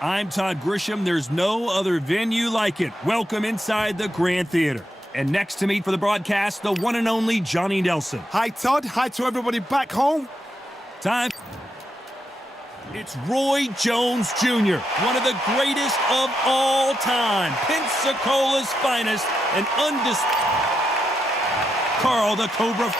I'm Todd Grisham. There's no other venue like it. Welcome inside the Grand Theater. And next to me for the broadcast, the one and only Johnny Nelson. Hi, Todd. Hi to everybody back home. Time. It's Roy Jones Jr., one of the greatest of all time. Pensacola's finest and undisputed. Carl the Cobra.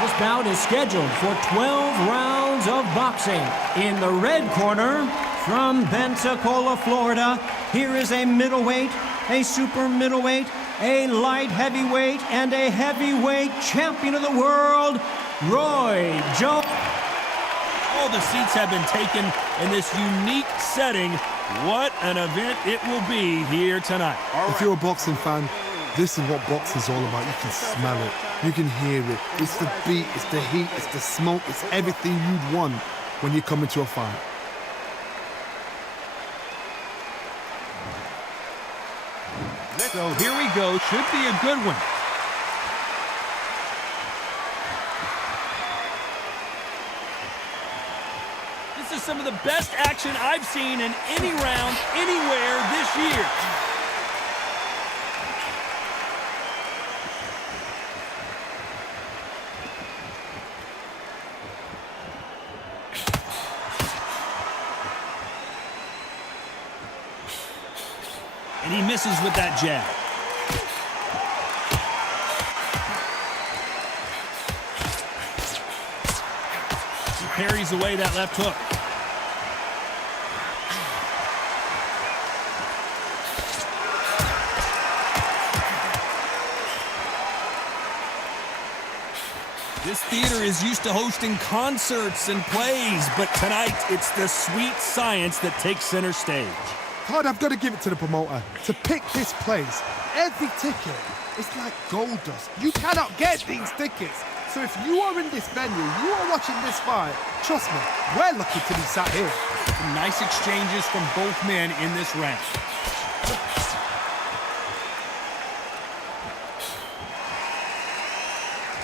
This bout is scheduled for 12 rounds of boxing. In the red corner, from Pensacola, Florida, here is a middleweight, a super middleweight, a light heavyweight, and a heavyweight champion of the world, Roy Jones. All the seats have been taken in this unique setting. What an event it will be here tonight. If you're a boxing fan, this is what boxing's all about. You can smell it. You can hear it. It's the beat, it's the heat, it's the smoke, it's everything you'd want when you come into a fight. So here we go. Should be a good one. This is some of the best action I've seen in any round, anywhere this year. And he misses with that jab. He parries away that left hook. This theater is used to hosting concerts and plays, but tonight it's the sweet science that takes center stage. Todd, I've got to give it to the promoter. To pick this place, every ticket is like gold dust. You cannot get these tickets. So if you are in this venue, you are watching this fight, trust me, we're lucky to be sat here. Some nice exchanges from both men in this round.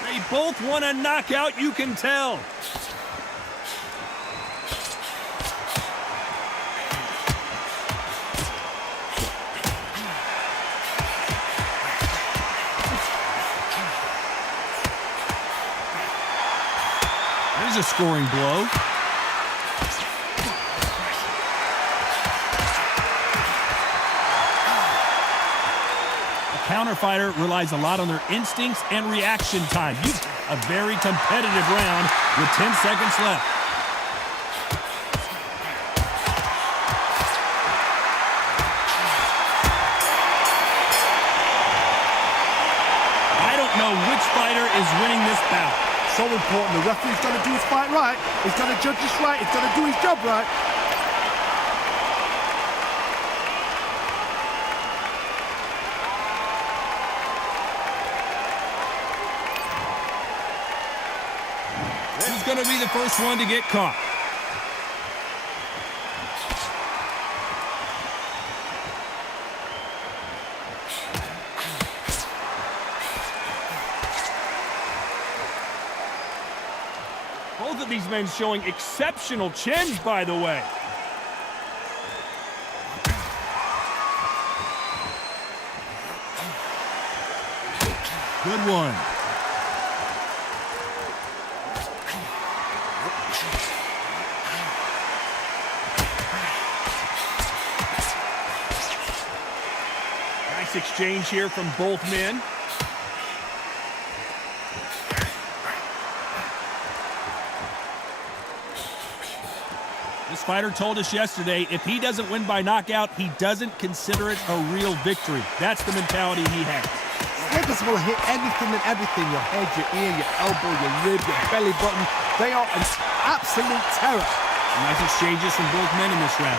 They both want a knockout, you can tell. There's a scoring blow. A counter fighter relies a lot on their instincts and reaction time. A very competitive round with 10 seconds left. I don't know which fighter is winning this bout. So important. The referee's got to do his fight right. He's got to judge this right. He's got to do his job right. Who's going to be the first one to get caught? Both of these men showing exceptional chins, by the way. Good one. Nice exchange here from both men. This fighter told us yesterday, if he doesn't win by knockout, he doesn't consider it a real victory. That's the mentality he has. Slippers will hit anything and everything. Your head, your ear, your elbow, your rib, your belly button. They are an absolute terror. Nice exchanges from both men in this round.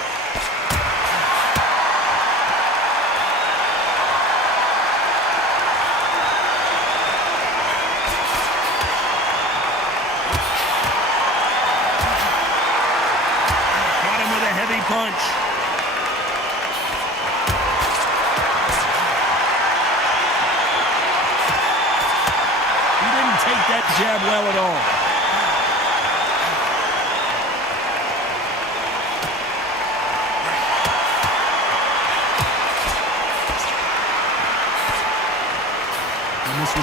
Punch. He didn't take that jab well at all.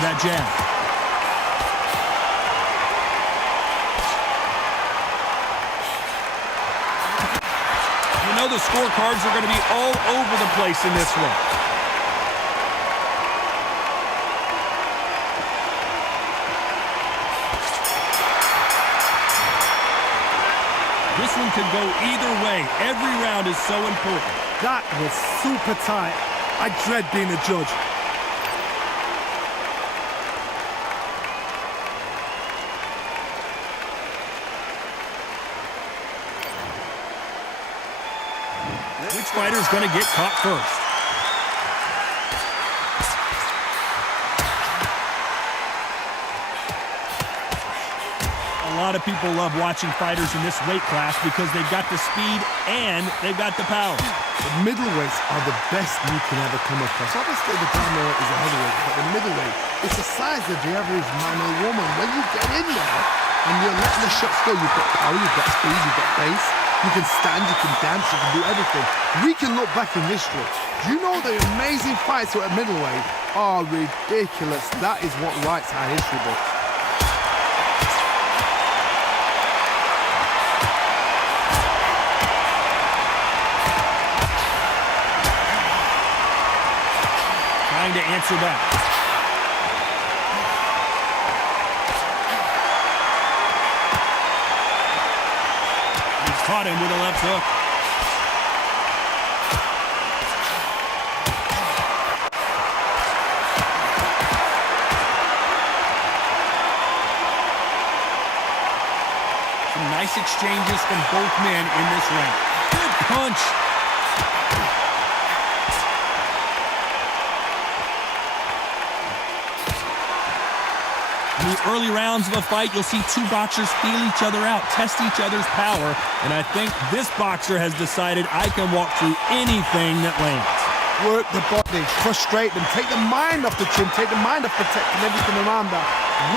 with that jab. You know the scorecards are going to be all over the place in this one. This one could go either way. Every round is so important. That was super tight. I dread being a judge. Which fighter's going to get caught first? A lot of people love watching fighters in this weight class because they've got the speed and they've got the power. The middleweights are the best you can ever come across. Obviously, the dominant is a heavyweight, but the middleweight is the size of the average man or woman. When you get in there and you're letting the shots go, you've got power, you've got speed, you've got pace. You can stand, you can dance, you can do everything. We can look back in history. Do you know the amazing fights at middleweight are ridiculous? That is what writes our history book. Trying to answer back. Caught him with a left hook. Some nice exchanges from both men in this ring. Good punch. In the early rounds of a fight, you'll see two boxers feel each other out, test each other's power, and I think this boxer has decided I can walk through anything that lands. Work the body, frustrate them, take the mind off the chin, take the mind off protecting everything around that.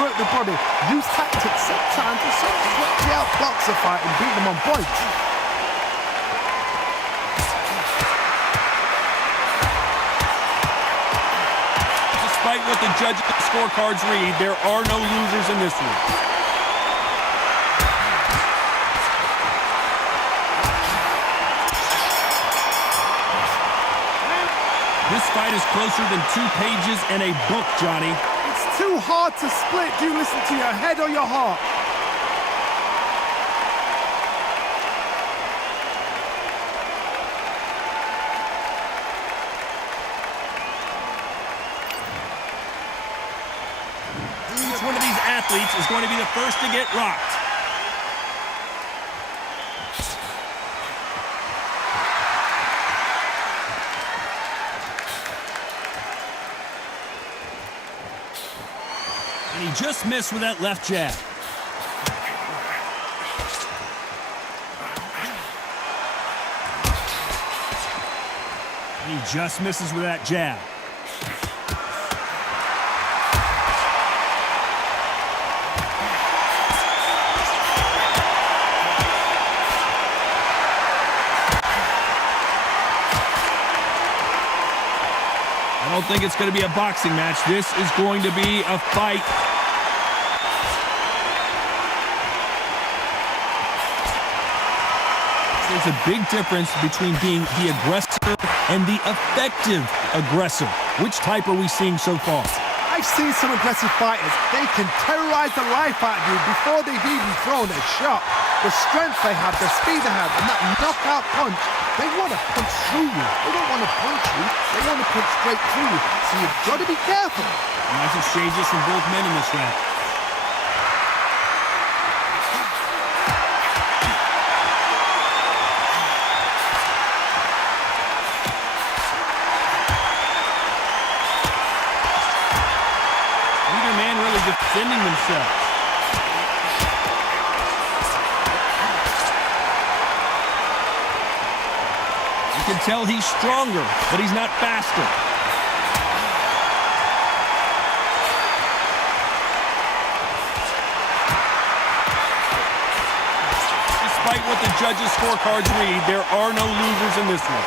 Work the body, use tactics sometimes to sort of actually outbox a fight and beat them on points. Despite what the judges' scorecards read, there are no losers in this one. This fight is closer than 2 pages in a book, Johnny. It's too hard to split. Do you listen to your head or your heart? Each one of these athletes is going to be the first to get rocked. And he just missed with that left jab. And he just misses with that jab. I don't think it's going to be a boxing match. This is going to be a fight. There's a big difference between being the aggressor and the effective aggressor. Which type are we seeing so far? I've seen some aggressive fighters. They can terrorize the life out of you before they've even thrown a shot. The strength they have, the speed they have, and that knockout punch, they want to punch through you. They don't want to punch you. They want to punch straight through you. So you've got to be careful. Nice exchanges from both men in this round. Neither man really defending themselves. You can tell he's stronger, but he's not faster. Despite what the judges' scorecards read, there are no losers in this one.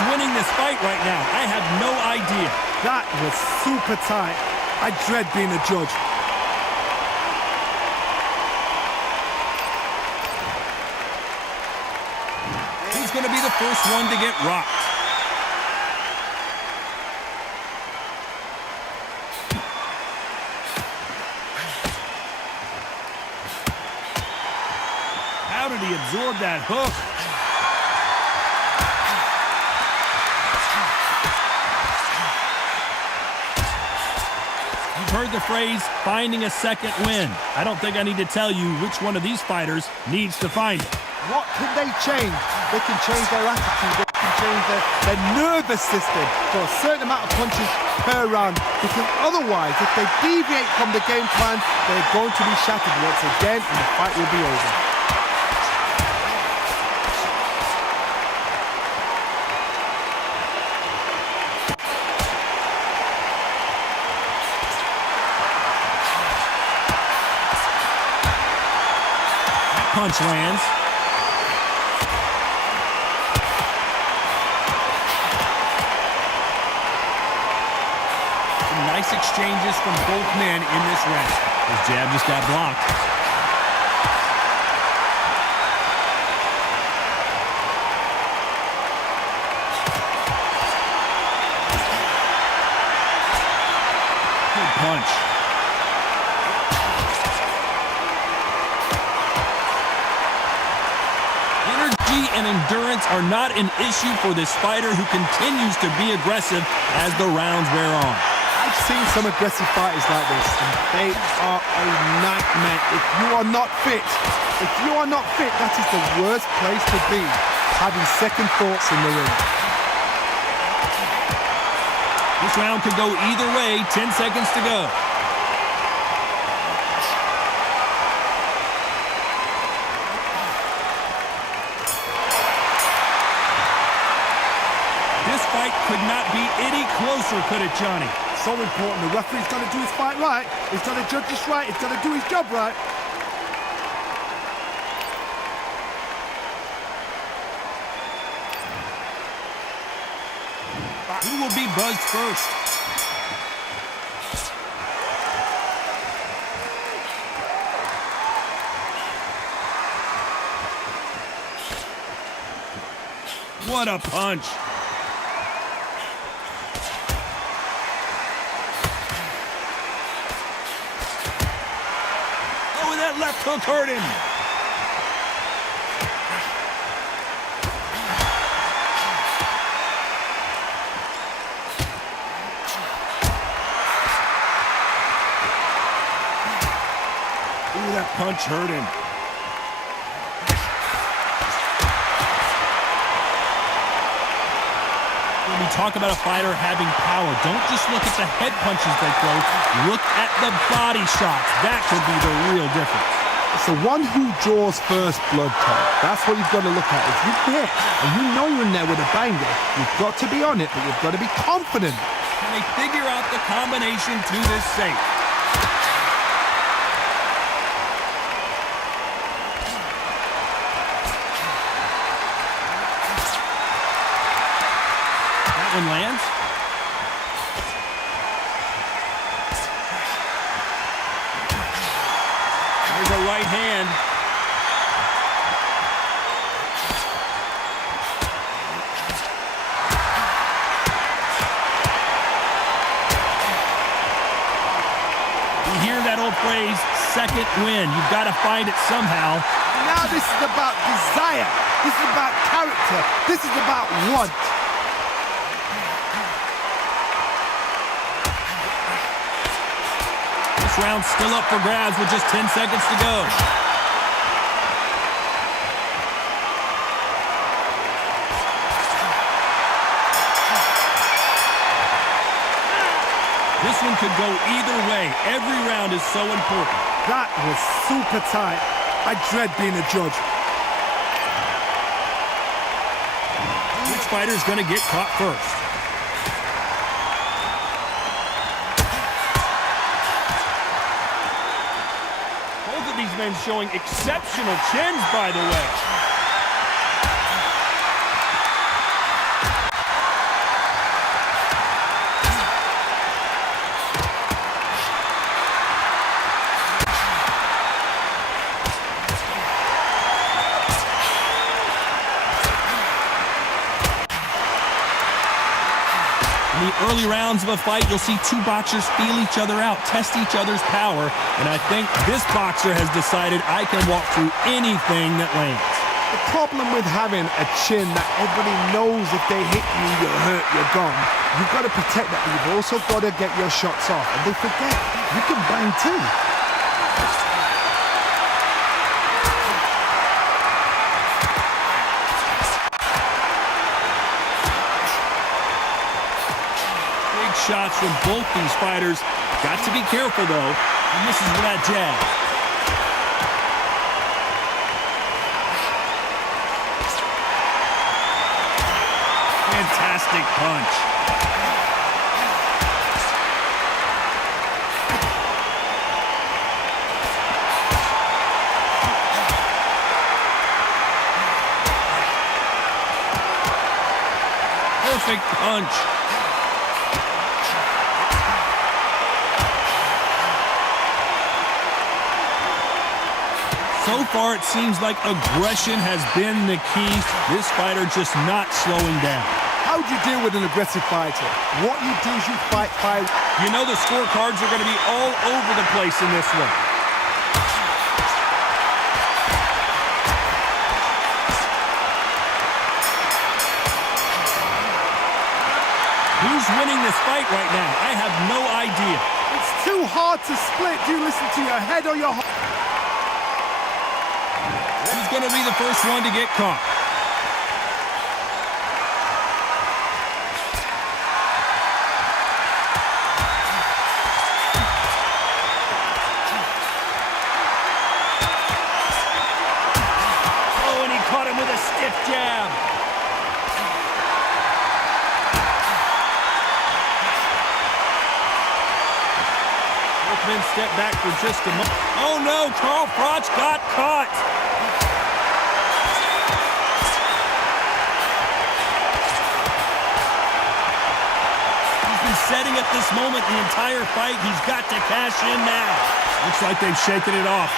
Who's winning this fight right now? I have no idea. That was super tight. I dread being a judge. Who's going to be the first one to get rocked? How did he absorb that hook? You've heard the phrase, finding a second win. I don't think I need to tell you which one of these fighters needs to find it. What can they change? They can change their attitude. They can change their nervous system for a certain amount of punches per round. Because otherwise, if they deviate from the game plan, they're going to be shattered once again and the fight will be over. Punch lands. Some nice exchanges from both men in this round. His jab just got blocked. Good punch. And endurance are not an issue for this fighter who continues to be aggressive as the rounds wear on. I've seen some aggressive fighters like this, and they are a nightmare. If you are not fit, that is the worst place to be, having second thoughts in the ring. This round could go either way, 10 seconds to go. This fight could not be any closer, could it, Johnny? So important. The referee's got to do his fight right. He's got to judge this right. He's got to do his job right. Who will be buzzed first? What a punch! Oh, and that left hook hurt him. Ooh, that punch hurt him. When we talk about a fighter having power, don't just look at the head punches they throw. Look at the body shots. That could be the real difference. It's the one who draws first blood, Todd. That's what you've got to look at. If you're there and you know you're in there with a banger, you've got to be on it, but you've got to be confident. Can they figure out the combination to this safe? That one lands. There's a right hand. You hear that old phrase, second win. You've got to find it somehow. Now this is about desire. This is about character. This is about want. This round's still up for grabs with just 10 seconds to go. This one could go either way. Every round is so important. That was super tight. I dread being a judge. Which fighter's going to get caught first? Both of these men showing exceptional chins, by the way. early rounds of a fight, you'll see two boxers feel each other out, test each other's power, and I think this boxer has decided I can walk through anything that lands. The problem with having a chin that everybody knows if they hit you, you're hurt, you're gone. You've got to protect that, but you've also got to get your shots off. And they forget, you can bang too. Big shots from both these fighters. Got to be careful, though. He misses with that jab. Fantastic punch. Perfect punch. So far, it seems like aggression has been the key. This fighter just not slowing down. How do you deal with an aggressive fighter? What you do is you fight fire. You know the scorecards are going to be all over the place in this one. Who's winning this fight right now? I have no idea. It's too hard to split. Do you listen to your head or your heart? Who's going to be the first one to get caught? Oh, and he caught him with a stiff jab. Both men step back for just a moment. Oh no, Froch got caught. Setting up this moment the entire fight. He's got to cash in now. Looks like they've shaken it off.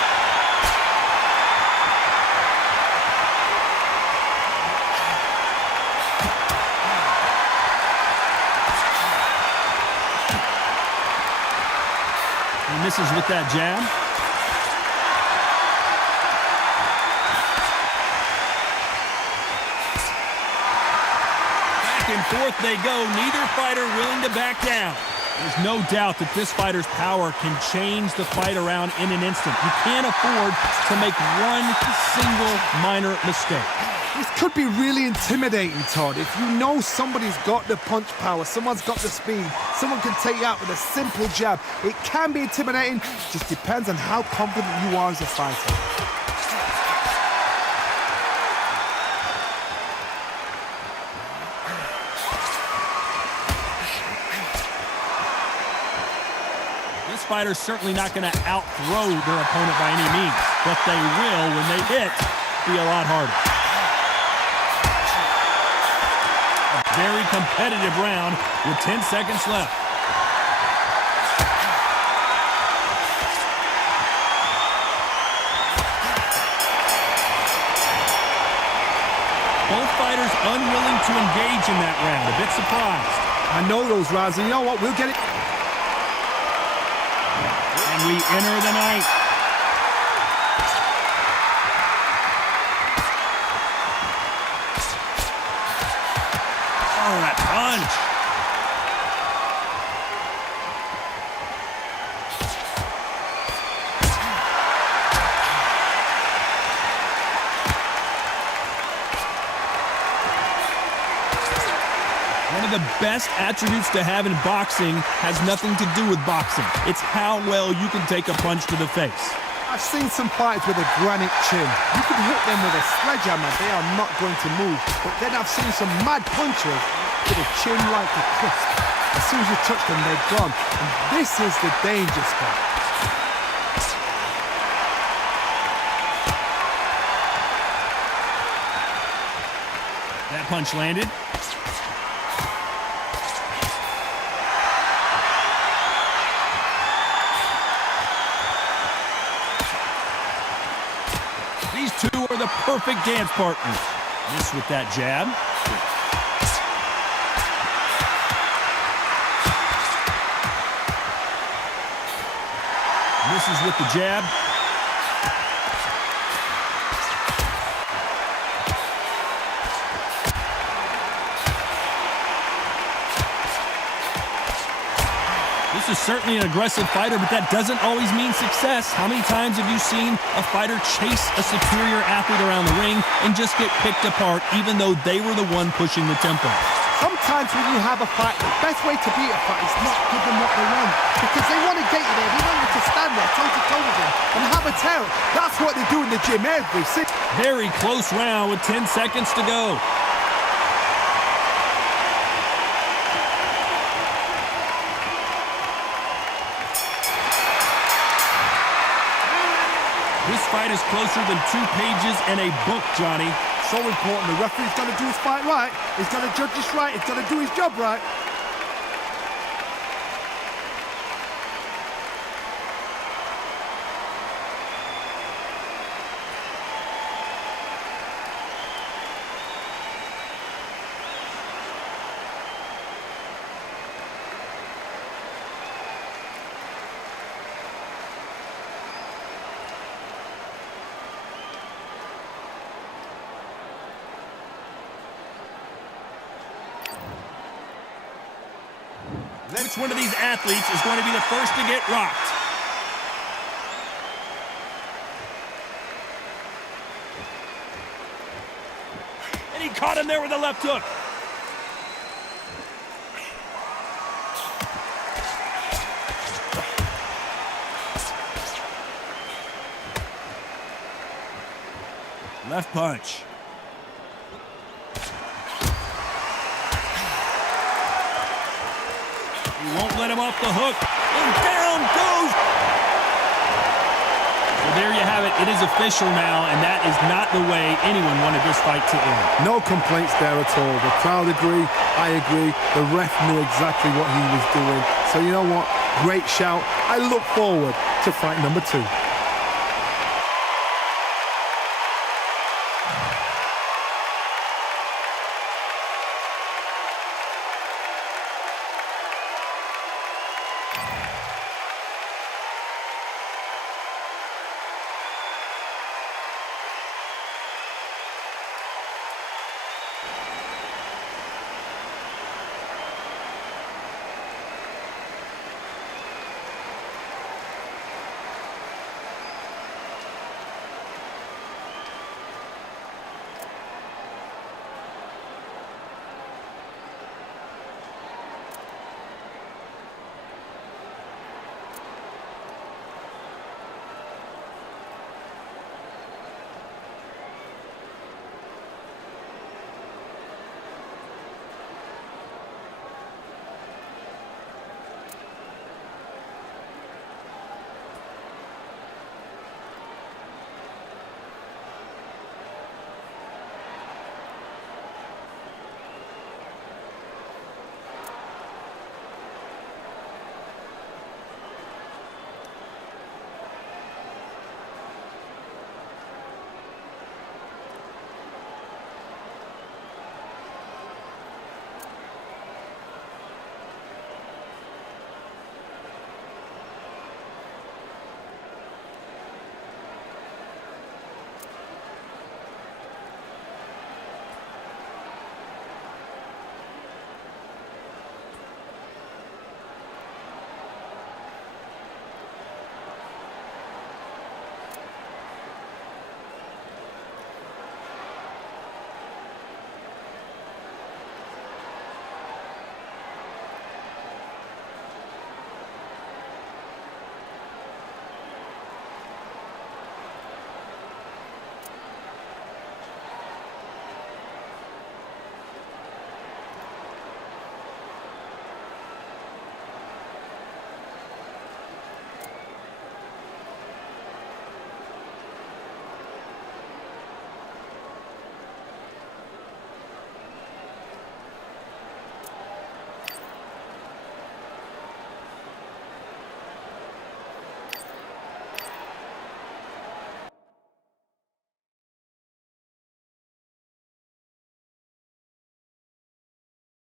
He misses with that jab. And forth they go, neither fighter willing to back down. There's no doubt that this fighter's power can change the fight around in an instant. You can't afford to make one single minor mistake. This could be really intimidating, Todd. If you know somebody's got the punch power, someone's got the speed, someone can take you out with a simple jab. It can be intimidating, just depends on how confident you are as a fighter. This fighter's certainly not going to out-throw their opponent by any means, but they will, when they hit, be a lot harder. A very competitive round with 10 seconds left. Both fighters unwilling to engage in that round, a bit surprised. I know those rounds, and you know what? We'll get it. And we enter the night. Oh, that punch. One of the best attributes to have in boxing has nothing to do with boxing. It's how well you can take a punch to the face. I've seen some fighters with a granite chin. You can hit them with a sledgehammer, they are not going to move. But then I've seen some mad punchers with a chin like a crisp. As soon as you touch them, they're gone. And this is the danger spot. That punch landed. These two are the perfect dance partners. Miss with that jab. Misses with the jab. This is certainly an aggressive fighter, but that doesn't always mean success. How many times have you seen a fighter chase a superior athlete around the ring and just get picked apart, even though they were the one pushing the tempo? Sometimes when you have a fight, the best way to beat a fight is not give them what they want. Because they want to get you there. They want you to stand there toe-to-toe with them and have a tail. That's what they do in the gym every single. Very close round with 10 seconds to go. This fight is closer than 2 pages in a book, Johnny. So important. The referee's got to do his fight right. He's got to judge this right. He's got to do his job right. Which one of these athletes is going to be the first to get rocked? And he caught him there with a left hook. Left punch. He won't let him off the hook. And down goes. Well, there you have it. It is official now, and that is not the way anyone wanted this fight to end. No complaints there at all. The crowd agree. I agree. The ref knew exactly what he was doing. So you know what? Great shout. I look forward to fight number 2.